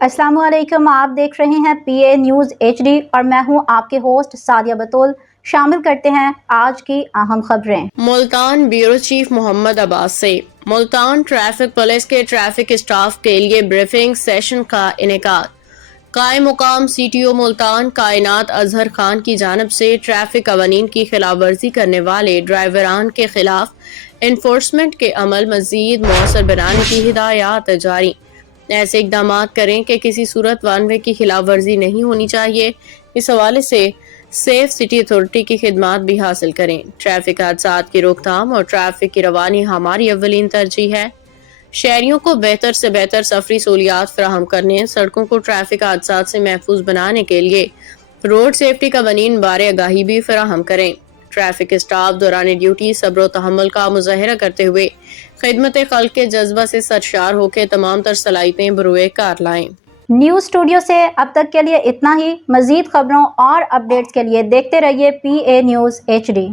अस्सलाम वालेकुम। आप देख रहे हैं PA न्यूज़ HD और मैं हूं आपके होस्ट सादिया बतूल। शामिल करते हैं आज की अहम खबरें। मुल्तान ब्यूरो चीफ मोहम्मद अब्बास से मुल्तान ट्रैफिक पुलिस के ट्रैफिक स्टाफ के लिए ब्रीफिंग सेशन का इनेकाद। कायम मुकाम CTO मुल्तान कायनात अजहर खान की जानब से ट्रैफिक कवानीन की खिलाफ वर्जी करने वाले ड्राइवरान के खिलाफ इन्फोर्समेंट के अमल मजीद मौसर बनाने की हिदायत जारी। ऐसे इकदाम करें कि किसी सूरत वन वे की खिलाफ वर्जी नहीं होनी चाहिए। इस हवाले से सेफ सिटी अथॉरिटी की खिदमात भी हासिल करें। ट्रैफिक हादसात की रोकथाम और ट्रैफिक की रवानी हमारी अव्वलीन तरजीह है। शहरियों को बेहतर से बेहतर सफरी सहूलियात फराहम करने, सड़कों को ट्रैफिक हादसात से महफूज बनाने के लिए रोड सेफ्टी कवानीन बारे आगाही भी फराहम करें। ट्रैफिक स्टाफ दौरान ड्यूटी सब्र व तहम्मुल का मुजाहिरा करते हुए खिदमत खल्क के जज्बा से सरशार होकर तमाम तर सलाहियतें बरूए कार लाएं। न्यूज़ स्टूडियो से अब तक के लिए इतना ही। मजीद खबरों और अपडेट्स के लिए देखते रहिए PA न्यूज़ HD।